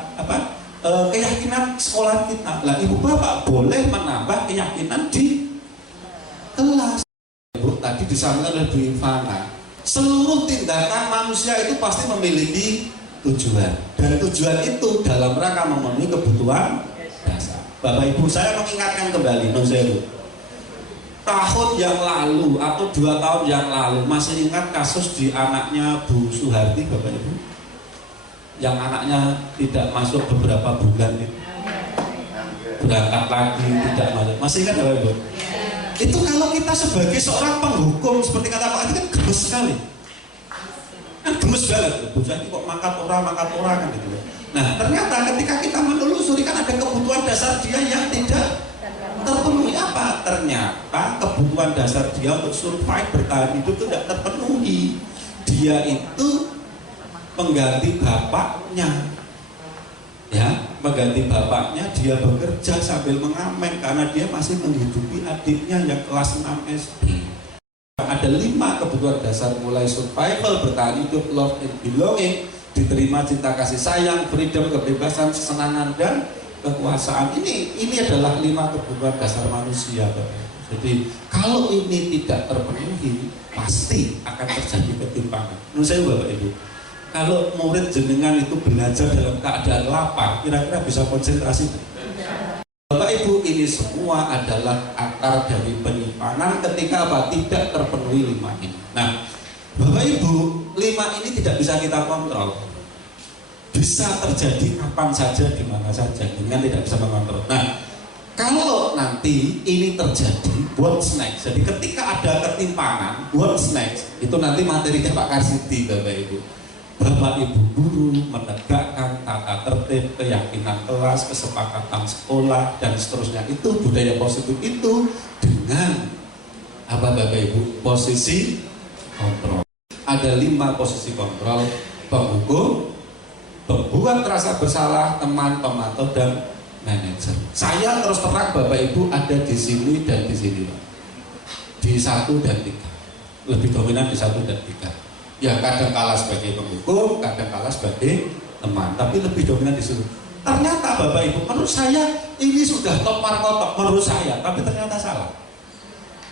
Keyakinan sekolah kita. Lah, ibu bapak boleh menambah keyakinan di kelas. Ibu tadi disampaikan oleh Bu Ivana, seluruh tindakan manusia itu pasti memiliki tujuan, dan tujuan itu dalam rangka memenuhi kebutuhan dasar. Bapak Ibu, saya mengingatkan kembali, tahun yang lalu atau 2 tahun yang lalu, masih ingat kasus di anaknya Bu Suharti Bapak Ibu, yang anaknya tidak masuk beberapa bulan itu, berangkat lagi tidak masuk. Masih ingat Bapak Ibu? Itu kalau kita sebagai seorang penghukum seperti kata Pak Adi kan gemes sekali, kan gemes banget. Bocah ini kok mangkat orang kan gitu. Nah, ternyata ketika kita menelusuri kan ada kebutuhan dasar dia yang tidak terpenuhi. Apa? Ternyata kebutuhan dasar dia untuk survive, bertahan hidup itu tidak terpenuhi. Dia itu mengganti bapaknya, ya, mengganti bapaknya. Dia bekerja sambil mengamen karena dia masih menghidupi adiknya yang kelas 6 SD. Ada 5 kebutuhan dasar, mulai survival, bertahan hidup, love and belonging, diterima, cinta kasih sayang, freedom, kebebasan, kesenangan, dan kekuasaan. Ini adalah 5 kebutuhan dasar manusia. Jadi kalau ini tidak terpenuhi, pasti akan terjadi ketimpangan. Menurut saya Bapak Ibu, kalau murid jenengan itu belajar dalam keadaan lapar, kira-kira bisa konsentrasi? Bapak Ibu, ini semua adalah akar dari penyimpangan ketika apa? Tidak terpenuhi 5 ini. Nah, Bapak Ibu, 5 ini tidak bisa kita kontrol. Bisa terjadi kapan saja, di mana saja, dengan tidak bisa mengontrol. Nah, kalau nanti ini terjadi, what's next? Jadi ketika ada ketimpangan, what's next? Itu nanti materinya Pak Karsidi, Bapak Ibu. Bapak Ibu guru menegakkan tata tertib, keyakinan kelas, kesepakatan sekolah, dan seterusnya. Itu budaya positif itu dengan apa Bapak Ibu? Posisi kontrol. Ada 5 posisi kontrol: penghukum, pembuat rasa bersalah, teman, pemantau, dan manajer. Saya terus terang Bapak Ibu ada di sini dan di sini, Pak. Di 1 dan 3. Lebih dominan di 1 dan 3. Ya kadang kala sebagai penghukum, kadang kala sebagai teman, tapi lebih dominan di situ. Ternyata Bapak Ibu, menurut saya ini sudah top markotop menurut saya, tapi ternyata salah.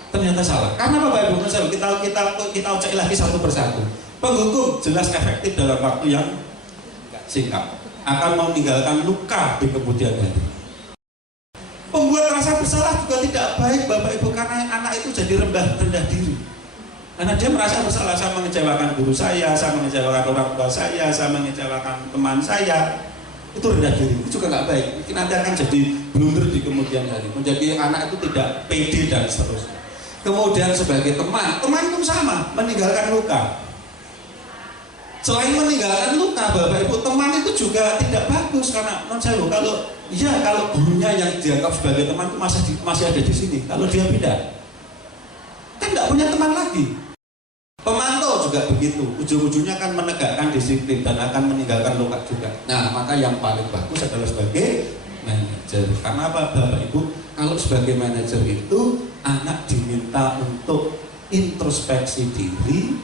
Ternyata salah. Karena Bapak Ibu, menurut saya kita ucap lagi satu persatu. Penghukum jelas efektif dalam waktu yang singkat, akan meninggalkan luka di kemudian hari. Pembuat rasa bersalah juga tidak baik Bapak Ibu, karena anak itu jadi rendah diri. Karena dia merasa bersalah, saya mengecewakan guru saya mengecewakan orang tua saya mengecewakan teman saya. Itu rendah diri, itu juga nggak baik. Mungkin nanti akan jadi blunder di kemudian hari, menjadi anak itu tidak pede dan seterusnya. Kemudian sebagai teman itu sama, meninggalkan luka. Selain meninggalkan luka Bapak Ibu, teman itu juga tidak bagus, karena menurut saya kalau gurunya yang dianggap sebagai teman itu masih ada di sini, kalau dia pindah kan nggak punya teman lagi. Pemantau juga begitu, ujung-ujungnya akan menegakkan disiplin dan akan meninggalkan luka juga. Nah, maka yang paling bagus adalah sebagai manajer. Karena apa Bapak Ibu? Kalau sebagai manajer itu anak diminta untuk introspeksi diri,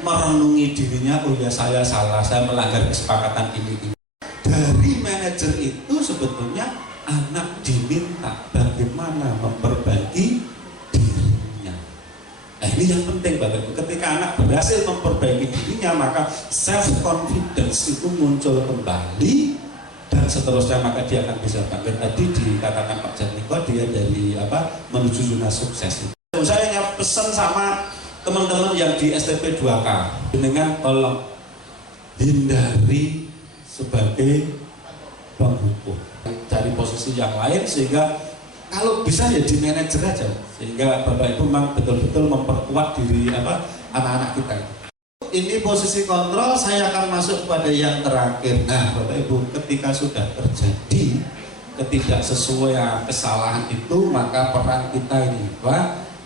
merenungi dirinya. Oh ya, saya salah, saya melanggar kesepakatan ini. Dari manajer itu sebetulnya anak diminta bagaimana memperbaiki dirinya. Nah, ini yang penting Bapak Ibu. Ketika anak berhasil memperbaiki dirinya, maka self confidence itu muncul kembali dan seterusnya, maka dia akan bisa bangkit. Tadi dikatakan Pak Jatmiko, dia dari menuju zona sukses. Saya pesan sama teman-teman yang di STP 2K, dengan tolong hindari sebagai penghukum, cari posisi yang lain, sehingga kalau bisa ya di manajer aja, sehingga Bapak Ibu memang betul-betul memperkuat diri anak-anak kita. Ini posisi kontrol, saya akan masuk pada yang terakhir. Nah Bapak Ibu, ketika sudah terjadi ketidaksesuaian, kesalahan itu, maka peran kita ini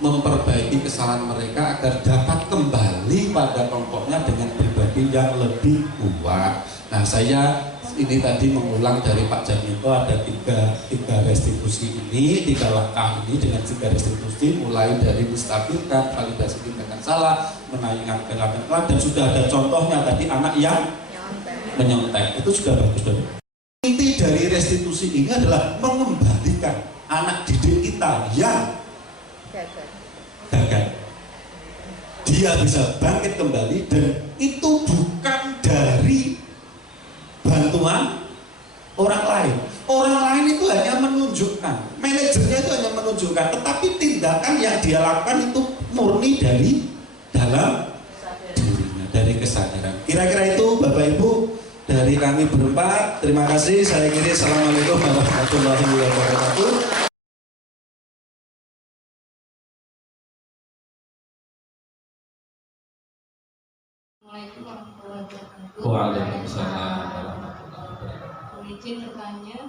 memperbaiki kesalahan mereka agar dapat kembali pada kelompoknya dengan pribadi yang lebih kuat. Nah, saya ini tadi mengulang dari Pak Jatmiko, ada tiga restitusi ini, 3 langkah ini dengan 3 restitusi, mulai dari menstabilkan, validasi tindakan salah, menayangkan kegagalan, dan sudah ada contohnya tadi anak yang menyontek, itu sudah bagus. Inti dari restitusi ini adalah mengembalikan anak didik kita yang gagal. Dia bisa bangkit kembali, dan itu bukan dari bantuan orang lain. Orang lain itu hanya menunjukkan, manajernya itu hanya menunjukkan, tetapi tindakan yang dia lakukan itu murni dari dalam dirinya, dari kesadaran. Kira-kira itu Bapak Ibu dari kami berempat. Terima kasih. Saya kira assalamualaikum warahmatullahi wabarakatuh. Assalamualaikum warahmatullahi wabarakatuh. Waalaikumsalam warahmatullahi wabarakatuh. Izin bertanya,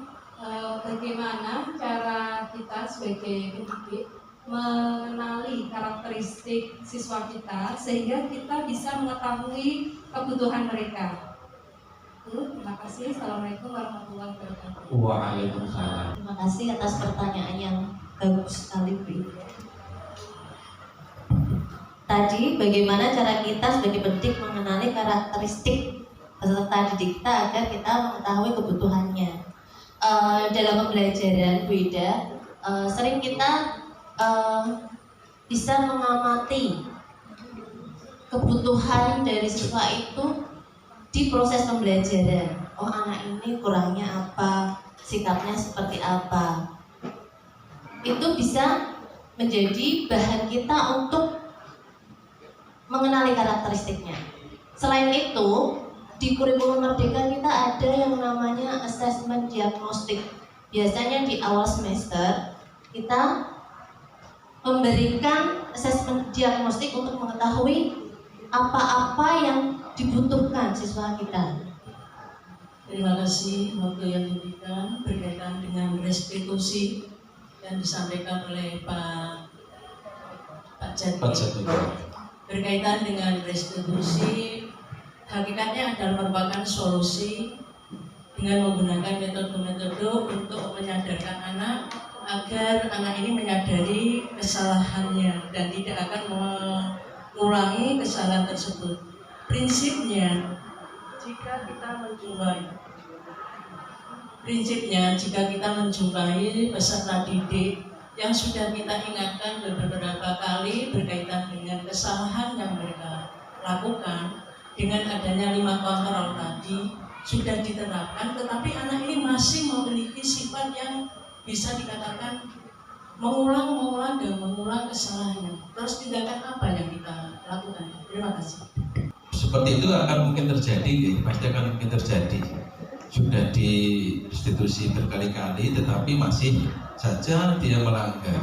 bagaimana cara kita sebagai pendidik mengenali karakteristik siswa kita sehingga kita bisa mengetahui kebutuhan mereka? Terima kasih. Assalamualaikum warahmatullahi wabarakatuh. Waalaikumsalam. Terima kasih atas pertanyaan yang bagus sekali, Bu. Tadi bagaimana cara kita sebagai pendidik mengenali karakteristik peserta didik kita agar kita mengetahui kebutuhannya. Dalam pembelajaran Bu Ida, sering kita bisa mengamati kebutuhan dari siswa itu di proses pembelajaran. Oh, anak ini kurangnya apa, sikapnya seperti apa. Itu bisa menjadi bahan kita untuk mengenali karakteristiknya. Selain itu, di kurikulum Merdeka kita ada yang namanya asesmen diagnostik. Biasanya di awal semester kita memberikan asesmen diagnostik untuk mengetahui apa-apa yang dibutuhkan siswa kita. Terima kasih waktu yang diberikan berkaitan dengan restitusi yang disampaikan oleh Pak Jatmiko. Berkaitan dengan restitusi, hakikatnya adalah merupakan solusi dengan menggunakan metode-metode untuk menyadarkan anak agar anak ini menyadari kesalahannya dan tidak akan mengulangi kesalahan tersebut. Prinsipnya, jika kita menjumpai peserta didik yang sudah kita ingatkan beberapa kali berkaitan dengan kesalahan yang mereka lakukan, dengan adanya 5 kontrol tadi sudah diterapkan, tetapi anak ini masih memiliki sifat yang bisa dikatakan mengulang kesalahannya. Terus tindakan apa yang kita lakukan? Terima kasih. Seperti itu akan mungkin terjadi, pasti akan mungkin terjadi. Sudah di institusi berkali-kali, tetapi masih saja dia melanggar.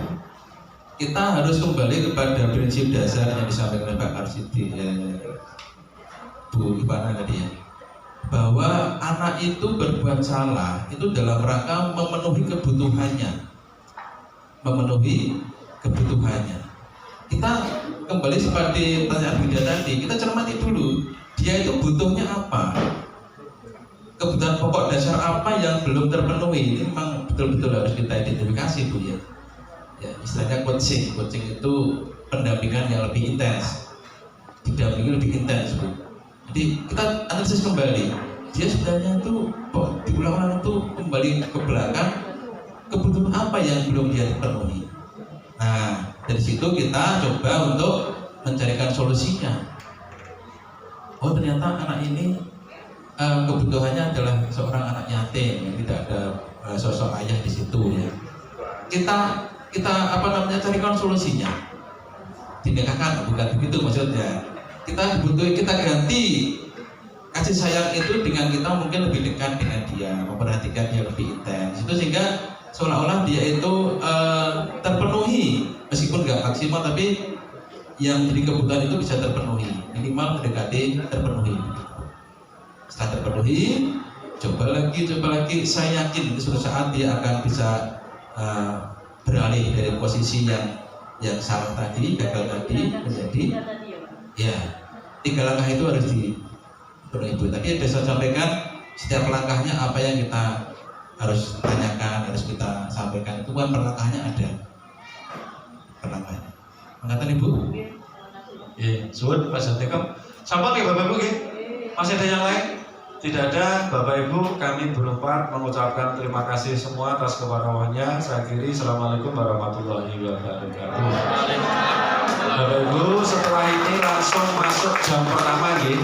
Kita harus kembali kepada prinsip dasar yang disampaikan oleh Pak Arsidi, Bu Ivana tadi ya, bahwa anak itu berbuat salah itu dalam rangka memenuhi kebutuhannya. Kita kembali seperti pertanyaan Bunda tadi, kita cermati dulu, dia itu butuhnya apa, kebutuhan pokok dasar apa yang belum terpenuhi. Ini memang betul-betul harus kita identifikasi, Bu ya. Ya, istilahnya coaching itu pendampingan yang lebih intens, didampingi lebih intens, Bu. Jadi kita analisis kembali, dia sebenarnya itu diulang-ulang itu kembali ke belakang, kebutuhan apa yang belum dia penuhi. Nah, dari situ kita coba untuk mencarikan solusinya. Oh, ternyata anak ini kebutuhannya adalah seorang anak yatim yang tidak ada sosok ayah di situ ya. Kita carikan solusinya. Tindakan bukan begitu maksudnya. Kita ganti kasih sayang itu dengan kita mungkin lebih dekat dengan dia, memperhatikan dia lebih intens. Itu sehingga seolah-olah dia itu terpenuhi, meskipun nggak maksimal, tapi yang jadi kebutuhan itu bisa terpenuhi, minimal mendekati terpenuhi. Setelah terpenuhi, coba lagi, saya yakin suatu saat dia akan bisa beralih dari posisi yang salah tadi, gagal tadi, menjadi ya 3 langkah itu harus dipenuhi. Tadi ada saya sampaikan setiap langkahnya apa yang kita harus tanyakan, harus kita sampaikan, itu kan perlangkahnya ada. Perlangkahnya. Mengatakan Ibu? Iya, suwun Pak Santikom. Sampun ya Bapak Ibu nggih? Masih ada yang lain? Tidak ada, Bapak Ibu, kami berempat mengucapkan terima kasih semua atas keparawannya. Saya akhiri, Assalamualaikum warahmatullahi wabarakatuh. Bapak Ibu, setelah ini langsung masuk jam pertama nggih.